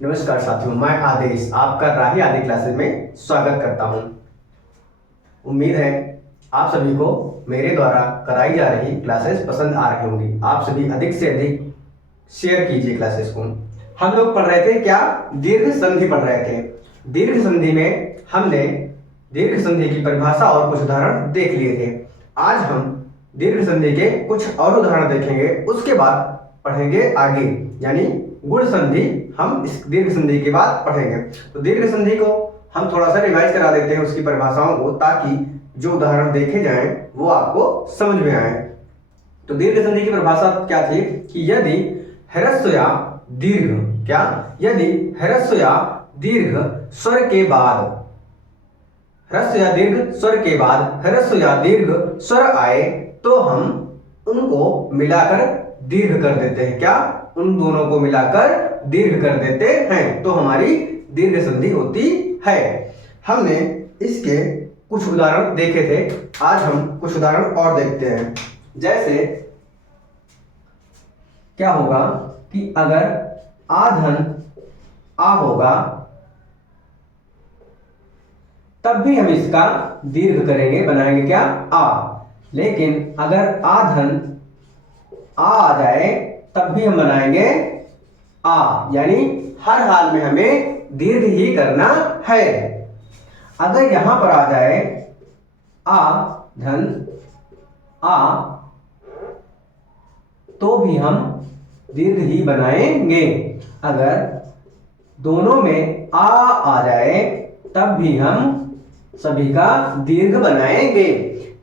नमस्कार साथियों, मैं आदेश आपका राही आदि क्लासेस में स्वागत करता हूं। उम्मीद है आप सभी को मेरे द्वारा कराई जा रही क्लासेस पसंद आ रही होंगी। आप सभी अधिक से अधिक शेयर कीजिए क्लासेस को। हम लोग पढ़ रहे थे क्या, दीर्घ संधि पढ़ रहे थे। दीर्घ संधि में हमने दीर्घ संधि की परिभाषा और कुछ उदाहरण देख लिए थे। आज हम दीर्घ संधि के कुछ और उदाहरण देखेंगे, उसके बाद पढ़ेंगे आगे, यानी गुण संधि हम इस दीर्घ संधि के बाद पढ़ेंगे। तो दीर्घ संधि को हम थोड़ा सा रिवाइज करा देते हैं उसकी परिभाषाओं को, ताकि जो उदाहरण देखे जाएं वो आपको समझ में आए। तो दीर्घ संधि की परिभाषा क्या थी कि यदि ह्रस्व या दीर्घ यदि ह्रस्व या दीर्घ स्वर के बाद ह्रस्व या दीर्घ स्वर के बाद ह्रस्व या दीर्घ स्वर आए तो हम उनको मिलाकर दीर्घ कर देते हैं। क्या, उन दोनों को मिलाकर दीर्घ कर देते हैं, तो हमारी दीर्घ संधि होती है। हमने इसके कुछ उदाहरण देखे थे, आज हम कुछ उदाहरण और देखते हैं। जैसे क्या होगा कि अगर आधन आ होगा तब भी हम इसका दीर्घ करेंगे, बनाएंगे क्या, आ। लेकिन अगर आधन आ जाए तब भी हम बनाएंगे आ, यानी हर हाल में हमें दीर्घ ही करना है। अगर यहां पर आ जाए आ धन आ तो भी हम दीर्घ ही बनाएंगे। अगर दोनों में आ जाए तब भी हम सभी का दीर्घ बनाएंगे।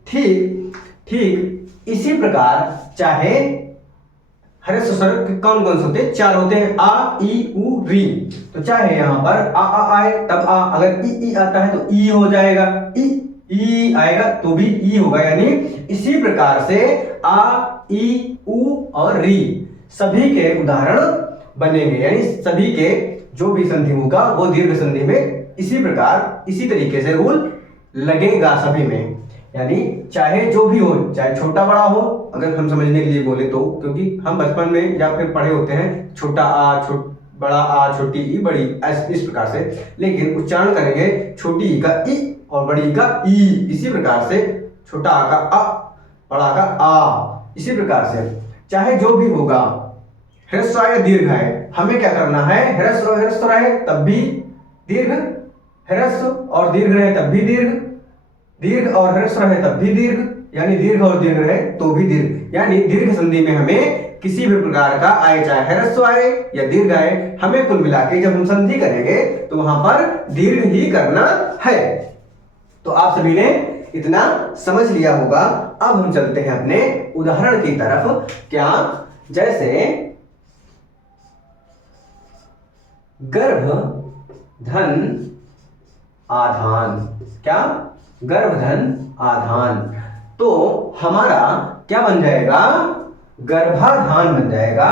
ठीक इसी प्रकार चाहे ह्रस्व स्वर कौन कौन से होते हैं, चार होते हैं, आ ई उ री। तो चाहे यहाँ पर आ आए तब आ, अगर ई आता है तो ई हो जाएगा, ई आएगा तो भी ई होगा। यानी इसी प्रकार से आ ई उ और री सभी के उदाहरण बनेंगे, यानी सभी के जो भी संधि होगा वो दीर्घ संधि में इसी प्रकार इसी तरीके से रूल लगेगा सभी में। यानी चाहे जो भी हो, चाहे छोटा बड़ा हो, अगर हम समझने के लिए बोले तो, क्योंकि हम बचपन में या फिर पढ़े होते हैं छोटा आ बड़ा आ, छोटी ई बड़ी इस प्रकार से, लेकिन उच्चारण करेंगे छोटी ई का ई और बड़ी ई का ई, इसी प्रकार से छोटा आ का अ, बड़ा का आ, इसी प्रकार से चाहे जो भी होगा, ह्रस्व या दीर्घ है, हमें क्या करना है, ह्रस्व रहे तब भी दीर्घ, ह्रस्व और दीर्घ रहे तब भी दीर्घ, दीर्घ और ह्रस्व रहे तब भी दीर्घ, यानी दीर्घ और दीर्घ रहे तो भी दीर्घ। यानी दीर्घ संधि में हमें किसी भी प्रकार का आए, चाहे ह्रस्व आए या दीर्घ आए, हमें कुल मिला के जब हम संधि करेंगे तो वहां पर दीर्घ ही करना है। तो आप सभी ने इतना समझ लिया होगा। अब हम चलते हैं अपने उदाहरण की तरफ। क्या, जैसे गर्भ धन आधान। क्या, गर्भधन आधान, तो हमारा क्या बन जाएगा, गर्भाधान बन जाएगा।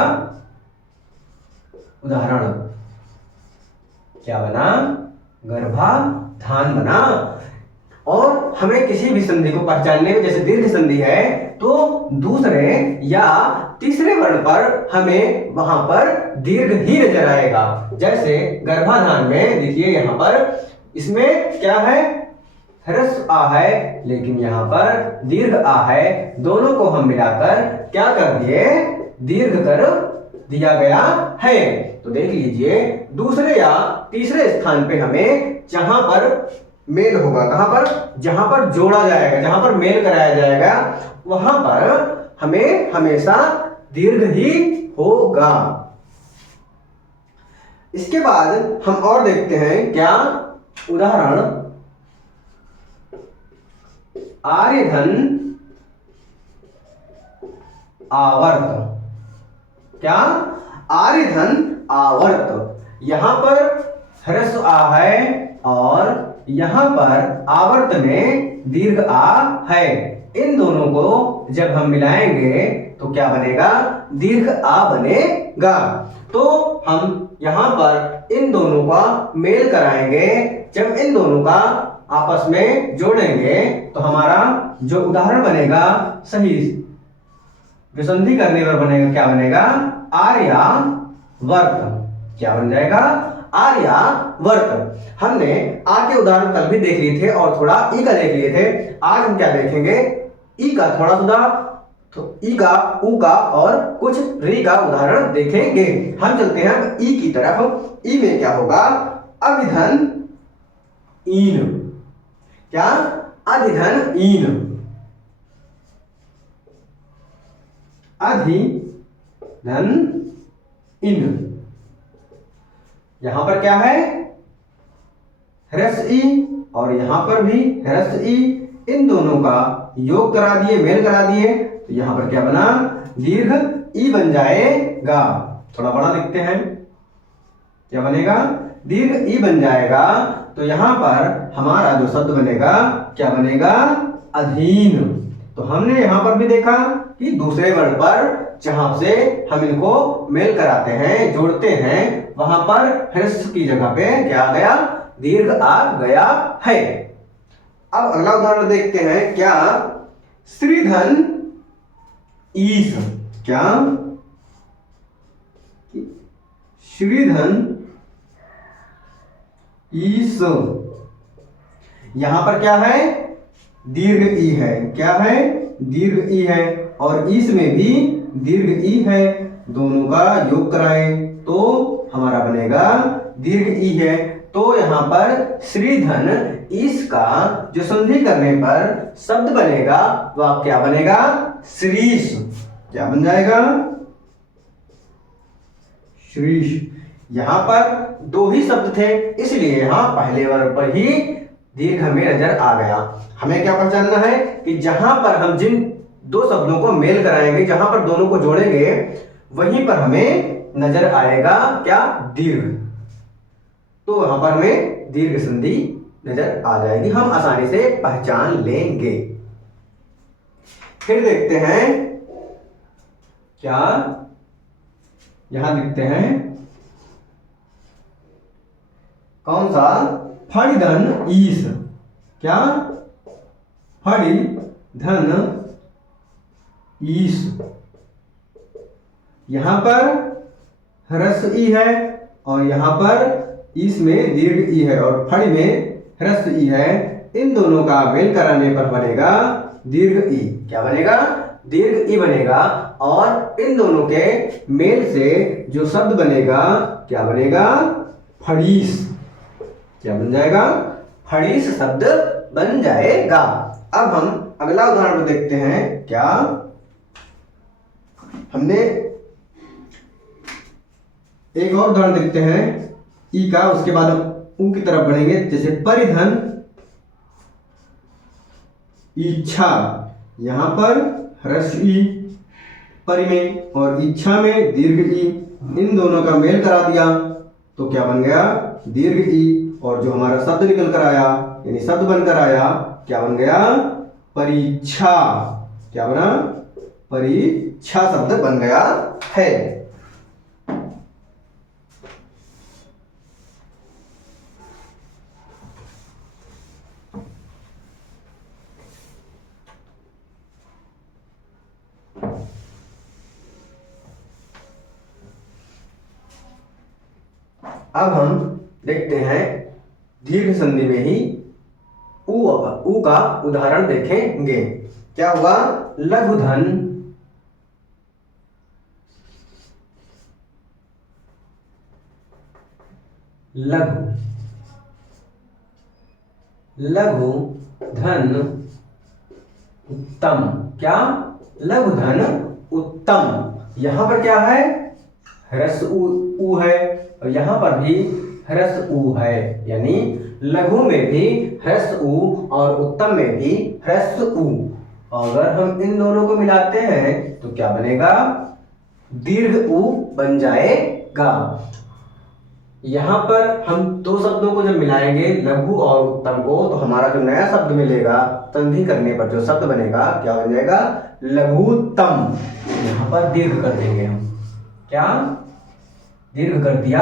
उदाहरण क्या बना, गर्भाधान बना। और हमें किसी भी संधि को पहचानने में, जैसे दीर्घ संधि है तो दूसरे या तीसरे वर्ण पर हमें वहां पर दीर्घ ही नजर आएगा। जैसे गर्भाधान में देखिए, यहां पर इसमें क्या है, ह्रस्व आ है, लेकिन यहां पर दीर्घ आ है, दोनों को हम मिलाकर क्या कर दिए, दीर्घ कर दिया गया है। तो देख लीजिए, दूसरे या तीसरे स्थान पे हमें जहां पर मेल होगा, कहां पर, जहां पर जोड़ा जाएगा, जहां पर मेल कराया जाएगा, वहां पर हमें हमेशा दीर्घ ही होगा। इसके बाद हम और देखते हैं क्या, उदाहरण आर्यधन आवर्त। क्या, आर्यधन आवर्त, यहां पर ह्रस्व आ है और यहां पर आवर्त में दीर्घ आ है। इन दोनों को जब हम मिलाएंगे तो क्या बनेगा, दीर्घ आ बनेगा। तो हम यहां पर इन दोनों का मेल कराएंगे। जब इन दोनों का आपस में जोड़ेंगे तो हमारा जो उदाहरण बनेगा, सही जो संधि करने पर बनेगा, क्या बनेगा, आर्यावर्त। क्या बन जाएगा? आर्यावर्त। हमने आ के उदाहरण कल भी देख लिए थे और थोड़ा ई का देख लिए थे। आज हम क्या देखेंगे? ई का थोड़ा सा, तो ई का, ऊ का और कुछ री का उदाहरण देखेंगे। हम चलते हैं ई की तरफ। ई में क्या होगा? अभिधन ईन। क्या? अधिधन ईन। अधिधन इन। यहां पर क्या है? ह्रस्व ई और यहां पर भी ह्रस्व ई। इन दोनों का योग करा दिए, मेल करा दिए, तो यहां पर क्या बना? दीर्घ ई बन जाएगा। थोड़ा बड़ा लिखते हैं, क्या बनेगा? दीर्घ ई बन जाएगा। तो यहां पर हमारा जो शब्द बनेगा क्या बनेगा? अधीन। तो हमने यहां पर भी देखा कि दूसरे वर्ण पर जहां से हम इनको मेल कराते हैं, जोड़ते हैं, वहां पर ह्रस्व की जगह पे क्या आ गया? दीर्घ आ गया है। अब अगला उदाहरण देखते हैं। क्या? श्रीधन ईश। क्या? श्रीधन ईश। यहां पर क्या है? दीर्घ ई है। क्या है? दीर्घ ई है और ईश में भी दीर्घ ई है। दोनों का योग कराए तो हमारा बनेगा दीर्घ ई है। तो यहां पर श्रीधन ईश का जो संधि करने पर शब्द बनेगा वह क्या बनेगा? श्रीश। क्या बन जाएगा? श्रीश। यहां पर दो ही शब्द थे, इसलिए यहां पहले वर्ग पर ही दीर्घ हमें नजर आ गया। हमें क्या पहचानना है कि जहां पर हम जिन दो शब्दों को मेल कराएंगे, जहां पर दोनों को जोड़ेंगे, वहीं पर हमें नजर आएगा क्या? दीर्घ। तो वहां पर हमें दीर्घ संधि नजर आ जाएगी, हम आसानी से पहचान लेंगे। फिर देखते हैं। क्या? यहां देखते हैं कौन सा? फणिधन ईश। क्या? फणिधन ईश। यहां पर ह्रस्व ई है और यहां पर ईश में दीर्घ ई है और फणि में ह्रस्व ई है। इन दोनों का मेल कराने पर बनेगा दीर्घ ई। क्या बनेगा? दीर्घ ई बनेगा। और इन दोनों के मेल से जो शब्द बनेगा क्या बनेगा? फणीस। क्या बन जाएगा? फणीस शब्द बन जाएगा। अब हम अगला उदाहरण देखते हैं। क्या? हमने एक और उदाहरण देखते हैं ई का, उसके बाद हम ऊ की तरफ बढ़ेंगे। जैसे परिधन इच्छा। यहां पर ह्रस्व ई परि में और इच्छा में दीर्घ ई। इन दोनों का मेल करा दिया तो क्या बन गया? दीर्घ ई। और जो हमारा शब्द निकल कर आया, यानी शब्द बनकर आया, क्या बन गया? परीक्षा। क्या बना? परीक्षा शब्द बन गया है। अब हम देखते हैं दीर्घ संधि में ही ऊ का उदाहरण देखेंगे। क्या हुआ? लघुधन लघु। लघु धन उत्तम। क्या? लघुधन उत्तम। यहां पर क्या है? ह्रस्व ऊ है और यहां पर भी ह्रस्व ऊ है, यानी लघु में भी ह्रस्व ऊ और उत्तम में भी ह्रस्व ऊ। अगर हम इन दोनों को मिलाते हैं तो क्या बनेगा? दीर्घ ऊ बन जाएगा। यहां पर हम दो शब्दों को जब मिलाएंगे, लघु और उत्तम को, तो हमारा जो नया शब्द मिलेगा, संधि करने पर जो शब्द बनेगा क्या बन जाएगा? लघुत्तम। यहां पर दीर्घ कर देंगे हम। क्या? दीर्घ कर दिया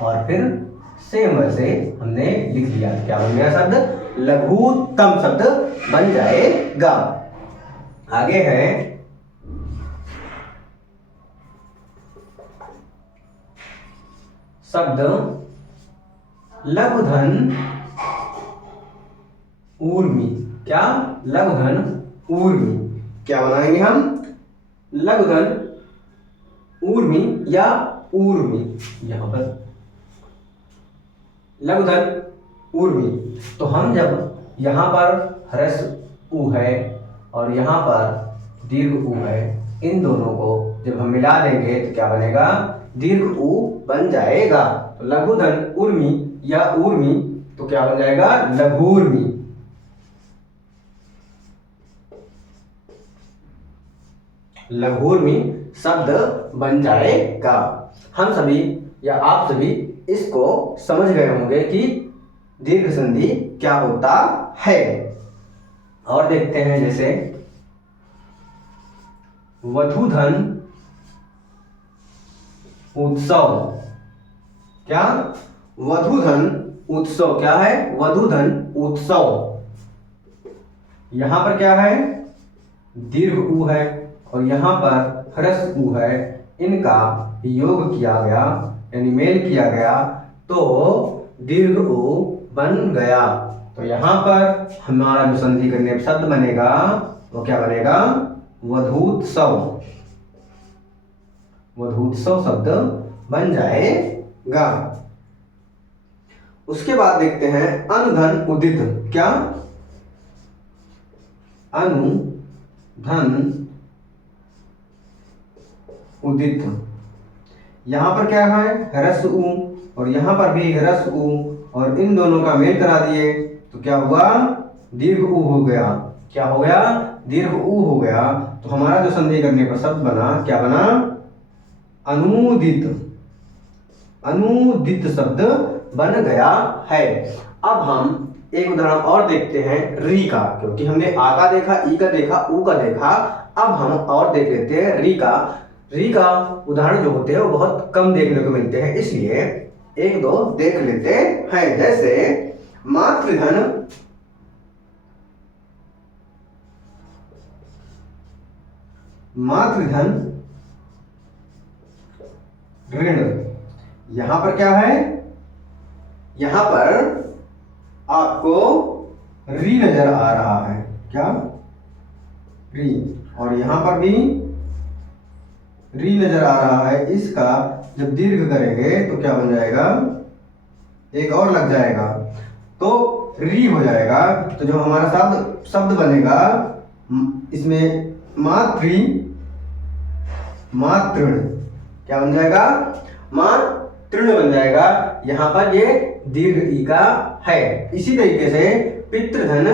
और फिर सेम वैसे हमने लिख दिया। क्या बन गया शब्द? लघुत्तम शब्द बन जाएगा। आगे है शब्द लघु धन ऊर्मी। क्या? लघु धन ऊर्मी। क्या बनाएंगे हम? लघु धन ऊर्मी या ऊर्मी। यहां पर लघु धन ऊर्मी। तो हम जब यहां पर ह्रस्व ऊ है और यहां पर दीर्घ ऊ है, इन दोनों को जब हम मिला देंगे तो क्या बनेगा? दीर्घ ऊ बन जाएगा। तो लघु धन ऊर्मी या ऊर्मी तो क्या बन जाएगा? लघूर्मी। लघूर्मी शब्द बन जाएगा। हम सभी या आप सभी इसको समझ गए होंगे कि दीर्घ संधि क्या होता है। और देखते हैं जैसे वधूधन उत्सव। क्या? वधूधन उत्सव। क्या है? वधूधन उत्सव। यहां पर क्या है? दीर्घ ऊ है और यहां पर ह्रस्व ऊ है। इनका योग किया गया यानी मेल किया गया तो दीर्घ ऊ बन गया। तो यहां पर हमारा जो संधि करने शब्द बनेगा वो क्या बनेगा? वधूत्सव। वधूत्सव शब्द बन जाएगा। उसके बाद देखते हैं अनुधन उदित। क्या? अनुधन उदित। यहां पर क्या है? ह्रस्व ऊ और यहां पर भी ह्रस्व ऊ और इन दोनों का मेल करा दिए तो क्या हुआ? दीर्घ ऊ हो गया। क्या हो गया? दीर्घ ऊ हो गया। तो हमारा जो संधि करने पर शब्द बना क्या बना? अनुदित। अनुदित शब्द बन गया है। अब हम एक उदाहरण और देखते हैं री का, क्योंकि हमने आ का देखा, ई का देखा, ऊ का देखा। अब हम और देख लेते हैं री का। री का उदाहरण जो होते हैं वो बहुत कम देखने को मिलते हैं, इसलिए एक दो देख लेते हैं। जैसे मातृधन मातृधन ऋण। यहां पर क्या है? यहां पर आपको री नजर आ रहा है। क्या? री। और यहां पर भी री नजर आ रहा है। इसका जब दीर्घ करेंगे तो क्या बन जाएगा? एक और लग जाएगा तो री हो जाएगा। तो जो हमारा शब्द बनेगा इसमें मातृण। क्या बन जाएगा? मातृण बन जाएगा। यहां पर ये दीर्घ ई का है। इसी तरीके से पितृधन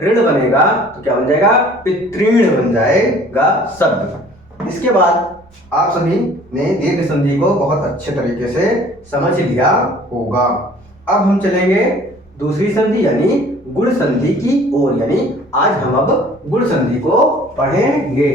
ऋण बनेगा तो क्या बन जाएगा? पितृण बन जाएगा शब्द। इसके बाद आप सभी ने दीर्घ संधि को बहुत अच्छे तरीके से समझ लिया होगा। अब हम चलेंगे दूसरी संधि यानी गुण संधि की ओर। यानी आज हम अब गुण संधि को पढ़ेंगे।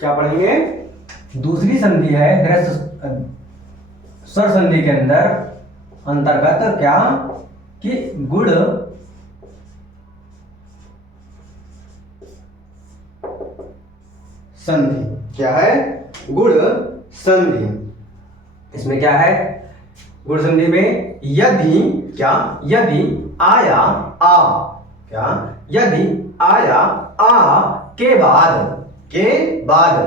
क्या पढ़ेंगे? दूसरी संधि है स्वर संधि के अंतर्गत क्या कि गुण संधि। क्या है? गुण संधि। इसमें क्या है? गुण संधि में यदि क्या? यदि आया आ। क्या? यदि आया आ के बाद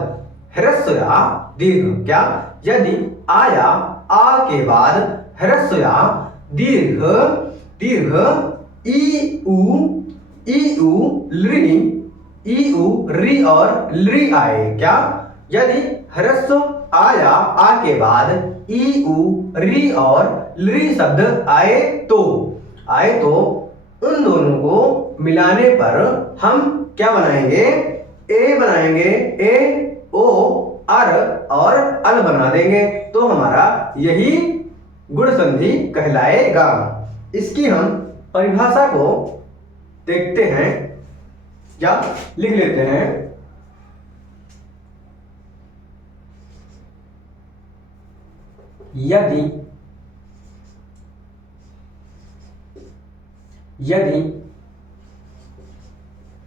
ह्रस्व या दीर्घ। क्या? यदि आया आ के बाद ह्रस्व या दीर्घ ई ऊ री और लृ आए। क्या? यदि ह्रस्व आया आ के बाद ई ऊ री और लृ शब्द आए तो उन दोनों को मिलाने पर हम क्या बनाएंगे? ए बनाएंगे, ए ओ अर और अल बना देंगे तो हमारा यही गुण संधि कहलाएगा। इसकी हम परिभाषा को देखते हैं या लिख लेते हैं। यदि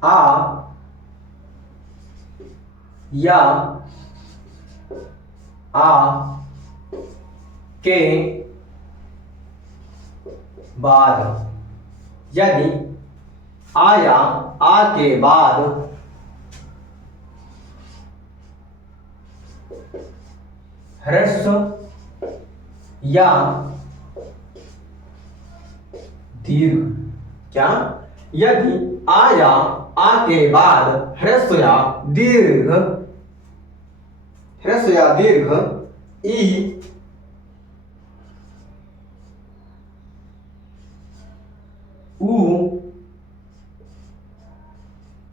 आ या आ के बाद, यदि आ या आ के बाद ह्रस्व या दीर्घ, क्या? यदि आ या आ के बाद ह्रस्व या दीर्घ ई उ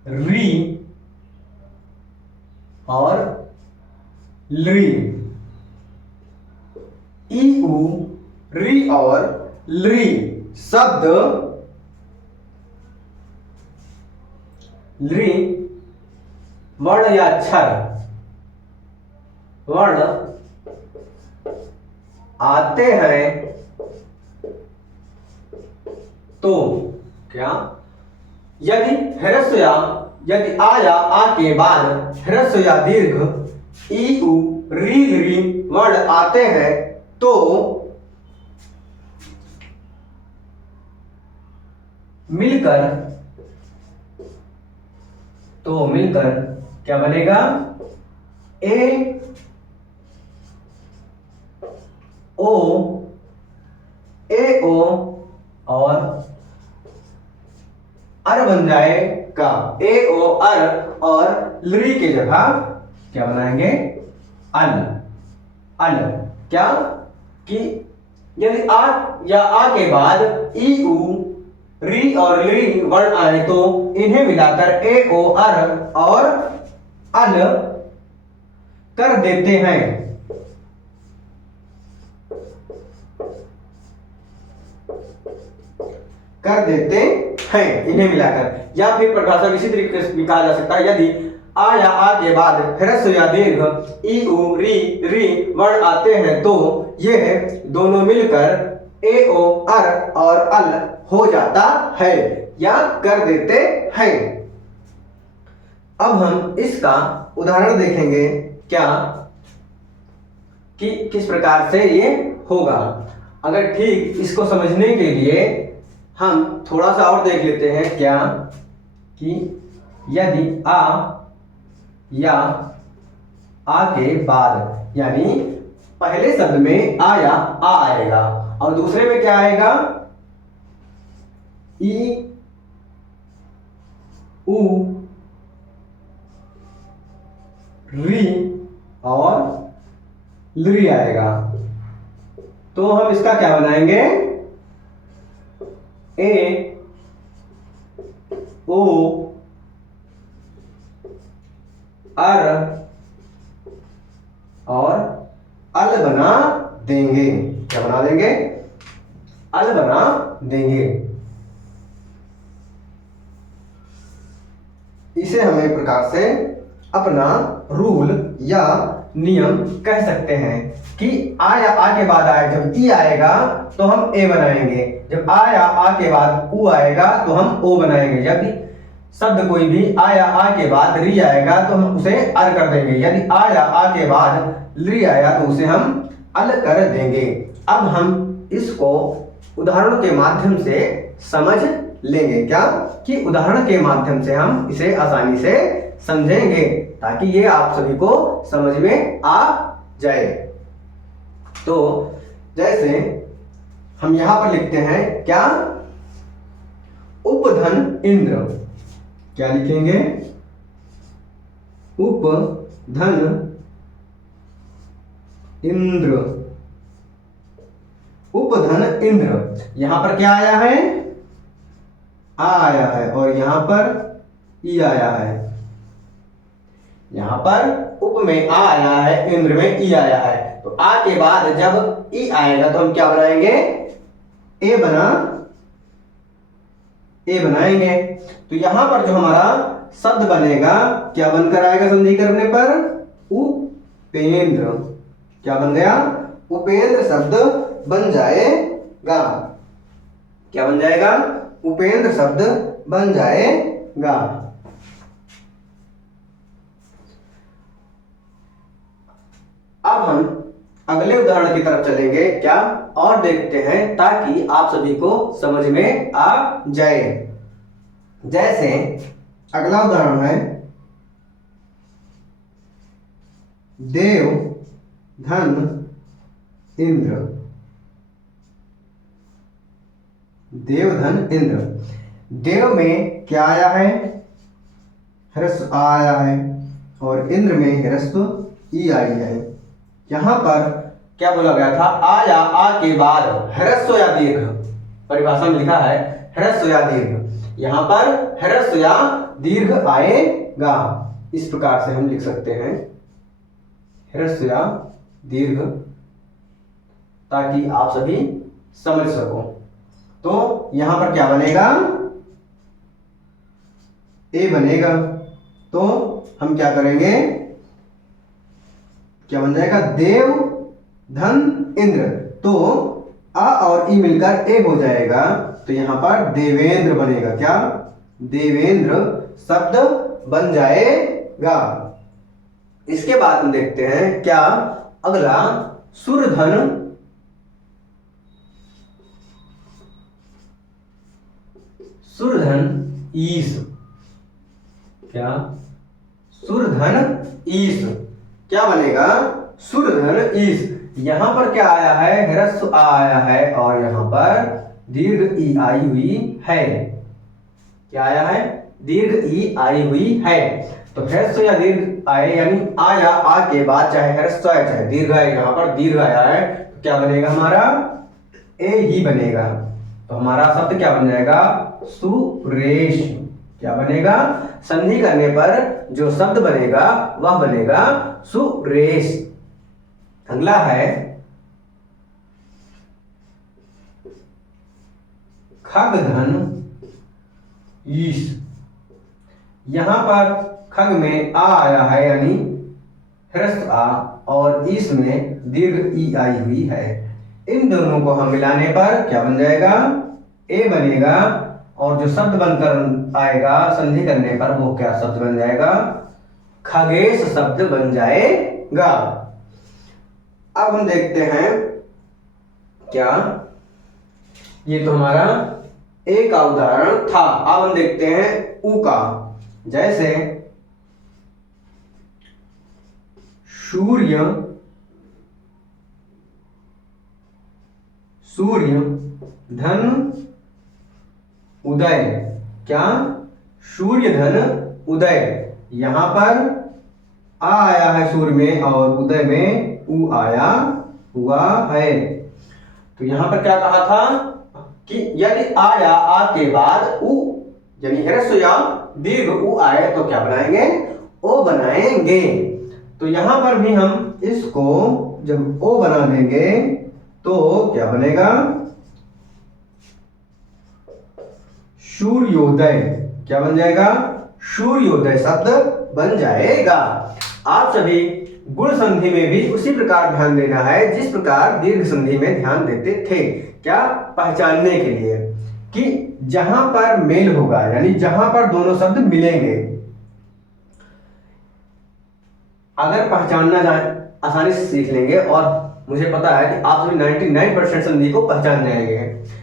री और ली, ई उ री और ली शब्द ली वर्ण या अक्षर वर्ण आते हैं तो क्या? यदि आ या आ के बाद ह्रस्व या दीर्घ ई उ री वर्ण आते हैं तो मिलकर क्या बनेगा? ए ओ और अर बन जाएगा। ए ओ अर और लरी की जगह क्या बनाएंगे? अल। क्या कि यदि आ या आ के बाद ई उ री और ली वर्ण आए तो इन्हें मिलाकर ए ओ अर और अल कर देते हैं। इन्हें मिलाकर, या फिर परिभाषा इसी तरीके से कहा जा सकता है। यदि आ या आ के बाद ह्रस्व या दीर्घ ई उ री वर्ण आते हैं तो यह दोनों मिलकर ए ओ अर और अल हो जाता है या कर देते हैं। अब हम इसका उदाहरण देखेंगे क्या कि किस प्रकार से ये होगा। अगर ठीक इसको समझने के लिए हम थोड़ा सा और देख लेते हैं क्या कि यदि आ या आ के बाद, यानी पहले शब्द में आ या आ आएगा और दूसरे में क्या आएगा? ई उ री और लरी आएगा तो हम इसका क्या बनाएंगे? ए ओ अर और अल बना देंगे। क्या बना देंगे? अल बना देंगे। इसे हम एक प्रकार से अपना रूल या नियम कह सकते हैं कि आ या आ के बाद आए, जब ई आएगा तो हम ए बनाएंगे, जब आ या आ के बाद उ आएगा तो हम ओ बनाएंगे, यदि शब्द कोई भी आ या आ के बाद री आएगा तो हम उसे अर कर देंगे, यदि आ या आ के बाद ली आया तो उसे हम अल कर देंगे। अब हम इसको उदाहरण के माध्यम से समझ लेंगे। क्या कि उदाहरण के माध्यम से हम इसे आसानी से समझेंगे ताकि ये आप सभी को समझ में आ जाए। तो जैसे हम यहां पर लिखते हैं क्या? उपधन इंद्र। क्या लिखेंगे? उपधन इंद्र। उपधन इंद्र, यहां पर क्या आया है? आ आया है और यहां पर ई आया है। यहाँ पर उप में आ आया है, इंद्र में ई आया है, तो आ के बाद जब ई आएगा तो हम क्या बनाएंगे, ए बनाएंगे। तो यहां पर जो हमारा शब्द बनेगा क्या बनकर आएगा संधि करने पर, उपेंद्र। क्या बन गया, उपेंद्र शब्द बन जाएगा। क्या बन जाएगा, उपेंद्र शब्द बन जाएगा। अब हम अगले उदाहरण की तरफ चलेंगे क्या, और देखते हैं ताकि आप सभी को समझ में आ जाए। जैसे अगला उदाहरण है, देव धन इंद्र। देव धन इंद्र, देव में क्या आया है, ह्रस्व आ आया है, और इंद्र में ह्रस्व ई आई है। यहां पर क्या बोला गया था, आ या आ के बाद ह्रस्व या दीर्घ, परिभाषा में लिखा है ह्रस्व या दीर्घ, यहां पर ह्रस्व या दीर्घ आएगा। इस प्रकार से हम लिख सकते हैं ह्रस्व या दीर्घ, ताकि आप सभी समझ सको। तो यहां पर क्या बनेगा, ए बनेगा। तो हम क्या करेंगे, क्या बन जाएगा, देव धन इंद्र। तो आ और ई मिलकर ए हो जाएगा, तो यहां पर देवेंद्र बनेगा। क्या, देवेंद्र शब्द बन जाएगा। इसके बाद हम देखते हैं क्या, अगला सुरधन ईश। क्या, सुरधन ईश, क्या बनेगा, सुरधन ईश। यहां पर क्या आया है, ह्रस्व आ आया है, और यहां पर दीर्घ ई आई हुई है। क्या आया है, दीर्घ ई आई हुई है। तो ह्रस्व या दीर्घ आए, यानी आ या आ के बाद चाहे ह्रस्व आए चाहे दीर्घ आए, यहां पर दीर्घ आया है, तो क्या बनेगा हमारा, ए ही बनेगा। तो हमारा शब्द क्या बन जाएगा, सुरेश। क्या बनेगा, संधि करने पर जो शब्द बनेगा वह बनेगा सुरेश। अगला है खगधन ईश। यहां पर खग में आ आया है, यानी ह्रस्व आ, और ईश में दीर्घ ई आई हुई है। इन दोनों को हम मिलाने पर क्या बन जाएगा, ए बनेगा, और जो शब्द बनकर आएगा संधि करने पर वो क्या शब्द बन जाएगा, खगेश शब्द बन जाएगा। अब हम देखते हैं क्या, ये तो हमारा ए का उदाहरण था। अब हम देखते हैं उ का। जैसे सूर्य धन उदय। क्या, सूर्य धन उदय। यहां पर आ आया है सूर्य में, और उदय में उ आया हुआ है। तो यहां पर क्या कहा था कि यदि आ या आ के बाद उ यानी ह्रस्व या दीर्घ उ आए तो क्या बनाएंगे, ओ बनाएंगे। तो यहां पर भी हम इसको जब ओ बना देंगे तो क्या बनेगा, सूर्योदय। क्या बन जाएगा, सूर्योदय शब्द बन जाएगा। आप सभी गुण संधि में भी उसी प्रकार ध्यान देना है जिस प्रकार दीर्घ संधि में ध्यान देते थे। क्या, पहचानने के लिए कि जहां पर मेल होगा, यानी जहां पर दोनों शब्द मिलेंगे, अगर पहचानना जाए आसानी से सीख लेंगे। और मुझे पता है कि आप सभी 99% संधि को पहचान जाएंगे।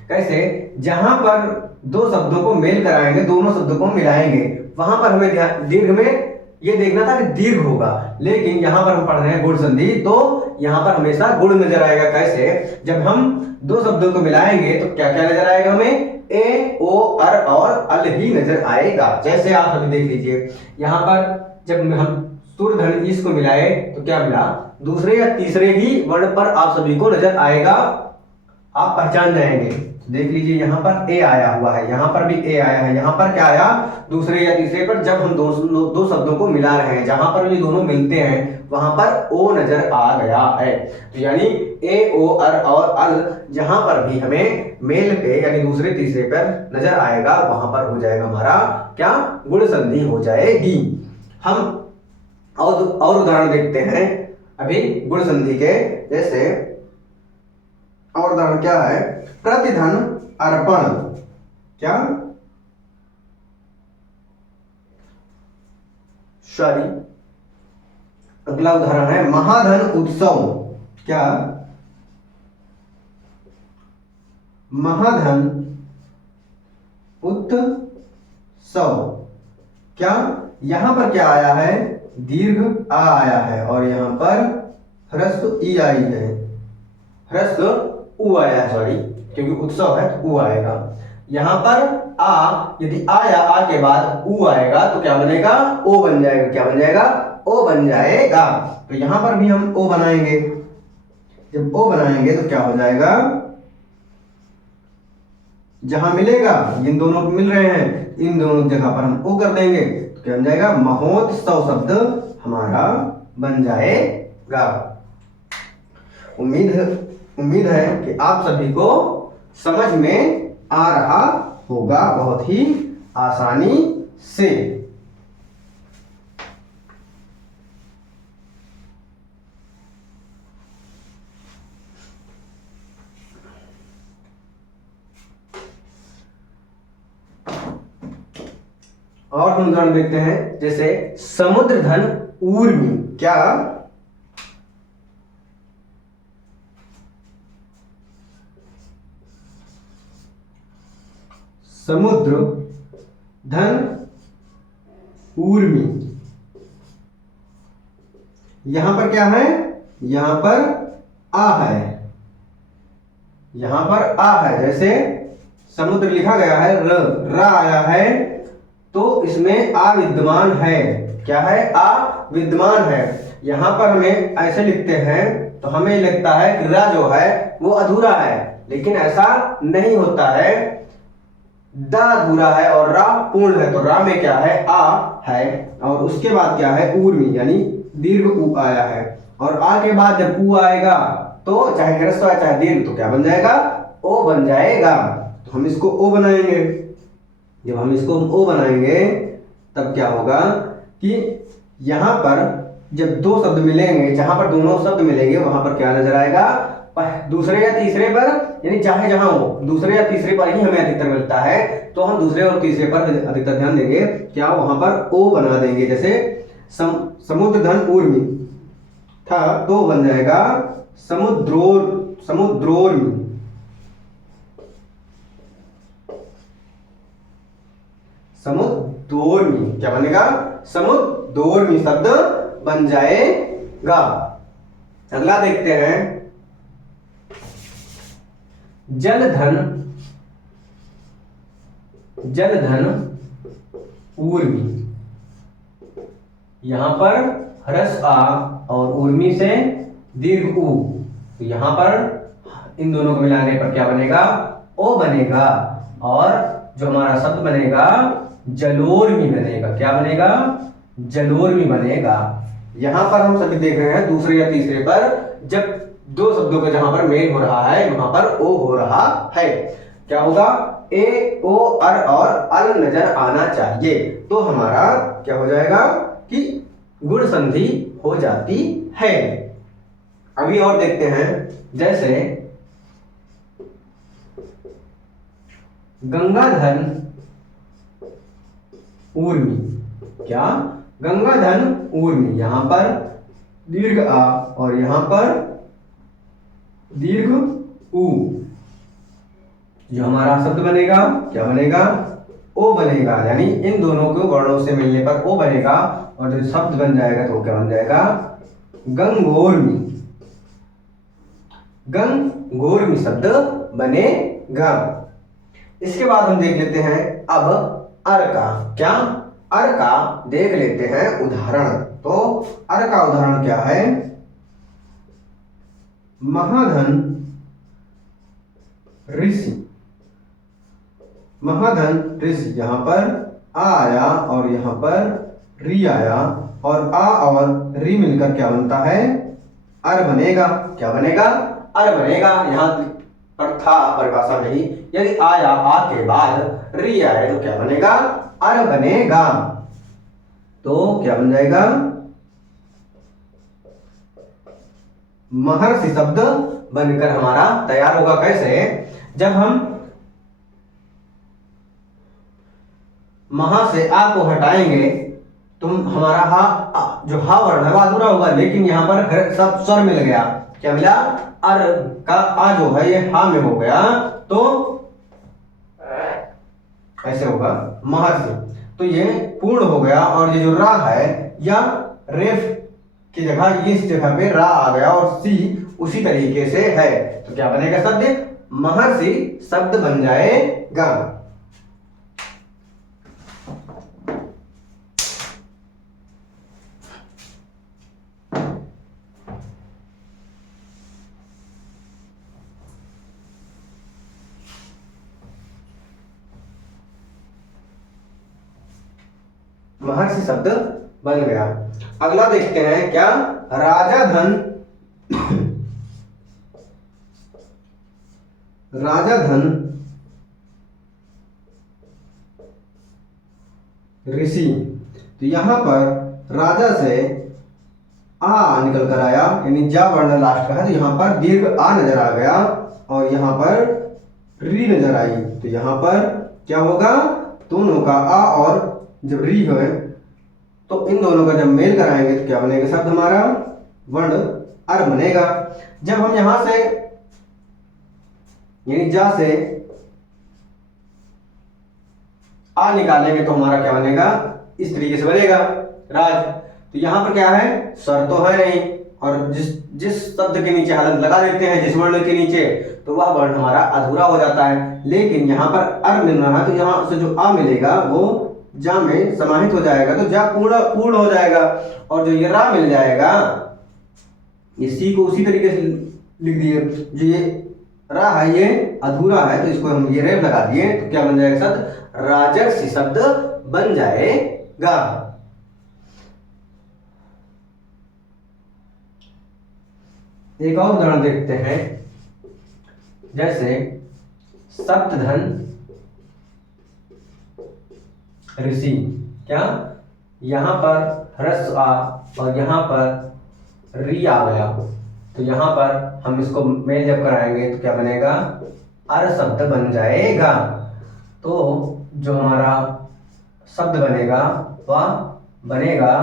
कैसे, जहां पर दो शब्दों को मेल कराएंगे, दोनों शब्दों को मिलाएंगे, वहां पर हमें दीर्घ में ये देखना था कि दीर्घ होगा, लेकिन यहां पर हम पढ़ रहे हैं गुण संधि, तो यहां पर हमेशा गुण नजर आएगा। कैसे, जब हम दो शब्दों को मिलाएंगे तो क्या क्या नजर आएगा हमें, ए, ओ, अर और अल ही नजर आएगा। जैसे आप अभी देख लीजिए, यहाँ पर जब हम सुर धन ईश को मिलाए तो क्या मिला, दूसरे या तीसरे ही वर्ण पर आप सभी को नजर आएगा, आप पहचान जाएंगे। देख लीजिए यहाँ पर ए आया हुआ है, यहाँ पर भी ए आया है, यहाँ पर क्या आया, दूसरे या तीसरे पर जब हम दो शब्दों को मिला रहे हैं, जहां पर ये दोनों मिलते हैं वहां पर ओ नजर आ गया है। तो यानी ए, ओ, अर और अल जहां पर भी हमें मेल पे यानी दूसरे तीसरे पर नजर आएगा वहां पर हो जाएगा हमारा क्या, गुण संधि हो जाएगी। हम और उदाहरण देखते हैं अभी गुण संधि के, जैसे और उदाहरण क्या है, प्रतिधन अर्पण, क्या, सॉरी अगला उदाहरण है महाधन उत्सव, क्या, महाधन उत्सव, क्या, यहां पर क्या आया है, दीर्घ आ आया है और यहां पर ह्रस्व ई आई है, ह्रस्व उ आया है, सॉरी क्योंकि उत्सव है तो उ आएगा। यहां पर आ, यदि आया आ के बाद उ आएगा तो क्या बनेगा, ओ बन जाएगा, क्या बन जाएगा, ओ बन जाएगा। तो यहां पर भी हम ओ बनाएंगे, जब ओ बनाएंगे तो क्या हो जाएगा, जहां मिलेगा, इन दोनों को मिल रहे हैं, इन दोनों जगह पर हम ओ कर देंगे तो क्या बन जाएगा, महोत्सव शब्द हमारा बन जाएगा। उम्मीद है कि आप सभी को समझ में आ रहा होगा बहुत ही आसानी से। और हम उदाहरण देखते हैं, जैसे समुद्रधन ऊर्मी, क्या, समुद्र धन ऊर्मी, यहां पर क्या है, यहां पर आ है, यहां पर आ है, जैसे समुद्र लिखा गया है र आया है तो इसमें आ विद्यमान है, क्या है, आ विद्यमान है। यहां पर हमें ऐसे लिखते हैं तो हमें लगता है कि रा जो है वो अधूरा है, लेकिन ऐसा नहीं होता है, द अधूरा है और रा पूर्ण है। तो रा में क्या है, आ है और उसके बाद क्या है, ऊर्मी यानी दीर्घ उ आया है, और आ के बाद जब उ आएगा तो चाहे ह्रस्व है चाहे दीर्घ तो क्या बन जाएगा, ओ बन जाएगा। तो हम इसको ओ बनाएंगे, जब हम इसको ओ बनाएंगे तब क्या होगा कि यहां पर जब दो शब्द मिलेंगे, जहां पर दोनों शब्द मिलेंगे वहां पर क्या नजर आएगा, दूसरे या तीसरे पर, यानी चाहे जहां हो दूसरे या तीसरे पर ही हमें अधिकतर मिलता है तो हम दूसरे और तीसरे पर अधिकतर ध्यान देंगे, क्या वहां पर ओ बना देंगे। जैसे समुद्रधन ऊर्मी था तो बन जाएगा समुद्रोर्मी, समुद्रोर्मी, क्या बनेगा, समुद्रोर्मी शब्द बन जाएगा। अगला देखते हैं, जलधन ऊर्मी, यहां पर ह्रस्व आ और ऊर्मी से दीर्घ उ, तो यहां पर इन दोनों को मिलाने पर क्या बनेगा, ओ बनेगा, और जो हमारा शब्द बनेगा जलोर्मी बनेगा, क्या बनेगा, जलोर्मी बनेगा। यहां पर हम सभी देख रहे हैं दूसरे या तीसरे पर जब दो शब्दों का जहां पर मेल हो रहा है वहां पर ओ हो रहा है, क्या होगा, ए, ओ, अर और अल नजर आना चाहिए, तो हमारा क्या हो जाएगा कि गुण संधि हो जाती है। अभी और देखते हैं, जैसे गंगाधन ऊर्मी, क्या, गंगाधन ऊर्मी, यहां पर दीर्घ आ और यहां पर दीर्घ उ, जो हमारा शब्द बनेगा क्या बनेगा, ओ बनेगा, यानी इन दोनों को वर्णों से मिलने पर ओ बनेगा, और जो शब्द बन जाएगा तो क्या बन जाएगा, गंगोर्मी, गंगोर्मी शब्द बनेगा। इसके बाद हम देख लेते हैं अब अर का, क्या, अर का देख लेते हैं उदाहरण। तो अर का उदाहरण क्या है, महाधन ऋषि, महाधन ऋषि, यहाँ पर आ आया और यहाँ पर री आया और आ और री मिलकर क्या बनता है, अर बनेगा। क्या बनेगा, अर बनेगा। यहाँ पर था परिभाषा में ही, यदि आया आ के बाद री आए तो क्या बनेगा, अर बनेगा। तो क्या बन जाएगा, महर्षि शब्द बनकर हमारा तैयार होगा। कैसे, जब हम महा से आ को हटाएंगे तो हमारा हा, जो हा वर्ण है वो अधूरा होगा, लेकिन यहाँ पर सब स्वर मिल गया। क्या मिला, अर का आ जो है ये हा में हो गया, तो ऐसे होगा महर्षि। तो ये पूर्ण हो गया और ये जो रा है या रेफ की जगह ये इस जगह पे रा आ गया और सी उसी तरीके से है, तो क्या बनेगा शब्द, महर्षि शब्द बन जाएगा। महर्षि शब्द बन गया। अगला देखते हैं क्या, राजा धन राजा धन ऋषि। तो यहां पर राजा से आ निकल कर आया, यानी जा वर्ण लास्ट का है, तो यहां पर दीर्घ आ नजर आ गया और यहां पर री नजर आई। तो यहां पर क्या होगा, दोनों का आ और जब री है तो इन दोनों का जब मेल कराएंगे तो क्या बनेगा शब्द, हमारा वर्ण अर बनेगा। जब हम यहां से यानी जा से आ निकालेंगे तो हमारा क्या बनेगा, इस तरीके से बनेगा राज। तो यहां पर क्या है, स्वर तो है नहीं, और जिस शब्द के नीचे हलंत लगा देते हैं जिस वर्ण के नीचे, तो वह वर्ण हमारा अधूरा हो जाता है। लेकिन यहाँ पर अर मिल रहा है, तो यहाँ से जो आ मिलेगा वो जा में समाहित हो जाएगा, तो जा पूर्ण हो जाएगा। और जो ये रा मिल जाएगा, ये सी को उसी तरीके से लिख दिए, जो ये रा है ये अधूरा है, तो इसको हम ये रेफ लगा दिए, तो क्या बन जाएगा शब्द, राजर्षि शब्द बन जाएगा। एक और उदाहरण देखते हैं, जैसे सप्तधन ऋषि। क्या, यहां पर ह्रस्व आ और यहां पर री आ गया, तो यहां पर हम इसको मेल जब कराएंगे तो क्या बनेगा, अर शब्द बन जाएगा। तो जो हमारा शब्द बनेगा वह बनेगा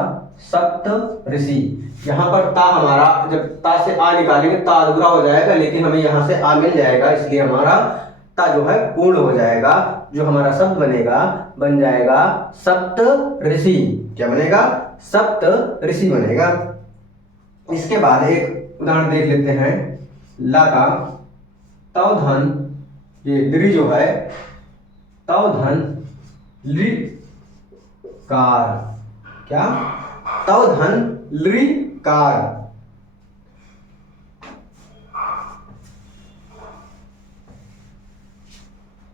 सप्त ऋषि। यहाँ पर ता हमारा, जब ता से आ निकालेंगे ता अधूरा हो जाएगा, लेकिन हमें यहाँ से आ मिल जाएगा, इसलिए हमारा ता जो है पूर्ण हो जाएगा। जो हमारा शब्द बनेगा बन जाएगा सप्त ऋषि। क्या बनेगा, सप्त ऋषि बनेगा। इसके बाद एक उदाहरण देख लेते हैं, ला का तव धन, ये लि जो है तव धन लि कार। क्या, तव धन लि कार।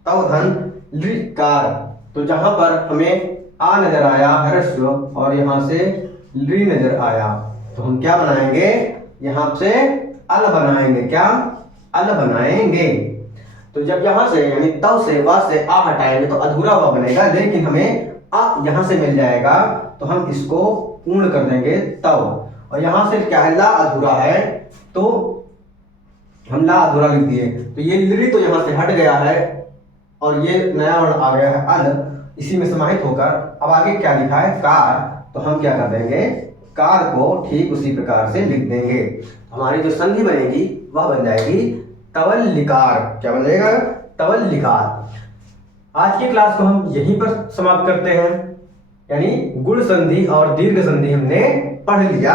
तव धन लि कार। तो जहां पर हमें आ नजर आया ह्रस्व और यहां से लि नजर आया, तो हम क्या बनाएंगे, यहां से अल बनाएंगे। क्या, अल बनाएंगे। तो जब यहां से यानी तव से वा से आ हटाएंगे तो अधूरा हुआ बनेगा, लेकिन हमें आ यहां से मिल जाएगा, तो हम इसको पूर्ण कर देंगे तव। और यहां से क्या है, ला अधूरा है, तो हम ला अधूरा लिख दिए, तो ये लि तो यहां से हट गया है और ये नया वर्ण आ गया है अल, इसी में समाहित होकर अब आगे क्या लिखा है, कार। तो हम क्या कर देंगे, कार को ठीक उसी प्रकार से लिख देंगे। हमारी जो संधि बनेगी वह बन जाएगी तवल्लिकार। क्या बन जाएगा, तवल्लिकार। आज की क्लास को हम यहीं पर समाप्त करते हैं, यानी गुण संधि और दीर्घ संधि हमने पढ़ लिया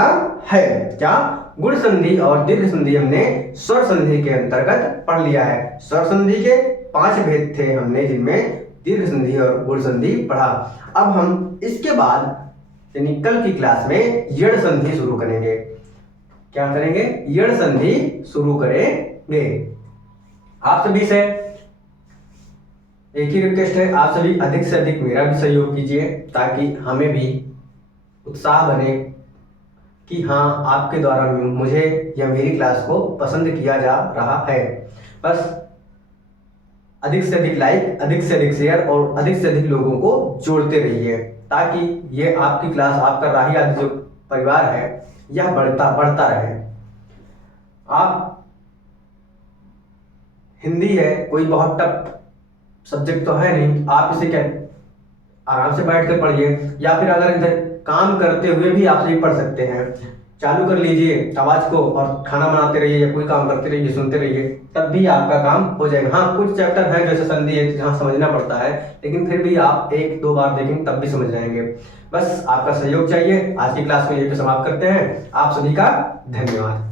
है। क्या, गुण संधि और दीर्घ संधि हमने स्वर संधि के अंतर्गत पढ़ लिया है। स्वर संधि के 5 भेद थे हमने, जिनमें दीर्घ संधि और गुण संधि पढ़ा। अब हम इसके बाद यानी कल की क्लास में यड़ संधि शुरू करेंगे। क्या करेंगे, यड़ संधि शुरू करेंगे। आप सभी से एक ही रिक्वेस्ट है, आप सभी अधिक से अधिक मेरा भी सहयोग कीजिए ताकि हमें भी उत्साह बने कि हाँ आपके द्वारा मुझे या मेरी क्लास को पसंद किया जा रहा है। बस अधिक से अधिक लाइक, अधिक से अधिक शेयर और अधिक से अधिक लोगों को जोड़ते रहिए ताकि ये आपकी क्लास, आपका राही आदि जो परिवार है यह बढ़ता रहे। आप हिंदी है कोई बहुत टफ सब्जेक्ट तो है नहीं, आप इसे क्या आराम से बैठ कर पढ़िए, या फिर अगर इधर काम करते हुए भी आप सही पढ़ सकते हैं। चालू कर लीजिए आवाज को और खाना बनाते रहिए या कोई काम करते रहिए, सुनते रहिए, तब भी आपका काम हो जाएगा। हाँ कुछ चैप्टर है जैसे संधि है जहाँ समझना पड़ता है, लेकिन फिर भी आप एक दो बार देखेंगे तब भी समझ जाएंगे। बस आपका सहयोग चाहिए। आज की क्लास को यहीं पे समाप्त करते हैं। आप सभी का धन्यवाद।